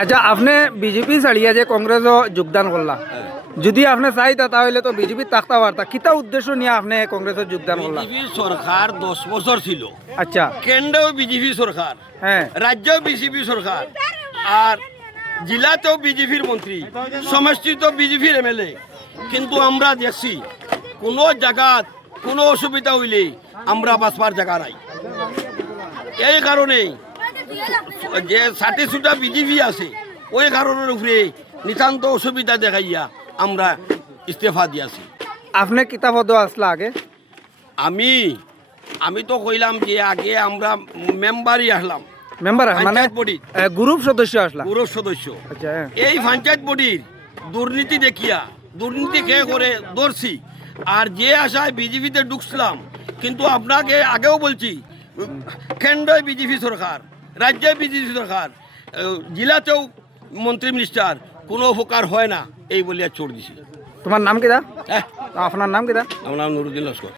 আচ্ছা আপনি বিজেপি ছাড়িয়া যে কংগ্রেসও যোগদান করলা, যদি আপনি চাইতা তাহলে তো বিজেপি থাকতে পারতা, কিতা উদ্দেশ্য নিয়ে আপনি কংগ্রেসে যোগদান করলা? বিজেপি সরকার 10 বছর ছিল, আচ্ছা কেন্দ্রেও বিজেপি সরকার, হ্যাঁ রাজ্যেও বিজেপি সরকার, আর জেলাতেও বিজেপির মন্ত্রী, সমষ্টিতেও বিজেপির এমএলএ। কিন্তু আমরা দেখছি কোনো জায়গাত কোনো অসুবিধা হইলে আমরা বাঁচবার জায়গা নাই। এই কারণেই যে ষাটে ছুটা বিজেপি আছে, ওই কারণের উপরে নিতান্ত অসুবিধা দেখাইয়া আমরা ইস্তফা দিয়েছি। আপনি কিতা পদ আসলা আগে? আমি তো কইলাম যে আগে আমরা মেম্বারই আসলাম, মেম্বার মানে পঞ্চায়েত বডি গ্রুপ সদস্য আসলা? পুরো সদস্য। আচ্ছা হ্যাঁ। এই পঞ্চায়েত বডির দুর্নীতি দেখিয়া দুর্নীতি খেয়ে করে ধরছি, আর যে আশায় বিজেপিতে ঢুকছিলাম। কিন্তু আপনাকে আগেও বলছি, কেন্দ্রে বিজেপি সরকার, রাজ্যে বিজেপি সরকার, জেলাতেও মন্ত্রী মিনিস্টার, কোনো উপকার হয় না, এই বলিয়া চোর দিছি। তোমার নাম কিতা? হ্যাঁ, আপনার নাম কিতা? আমার নাম নুরুদ্দিন লস্কর।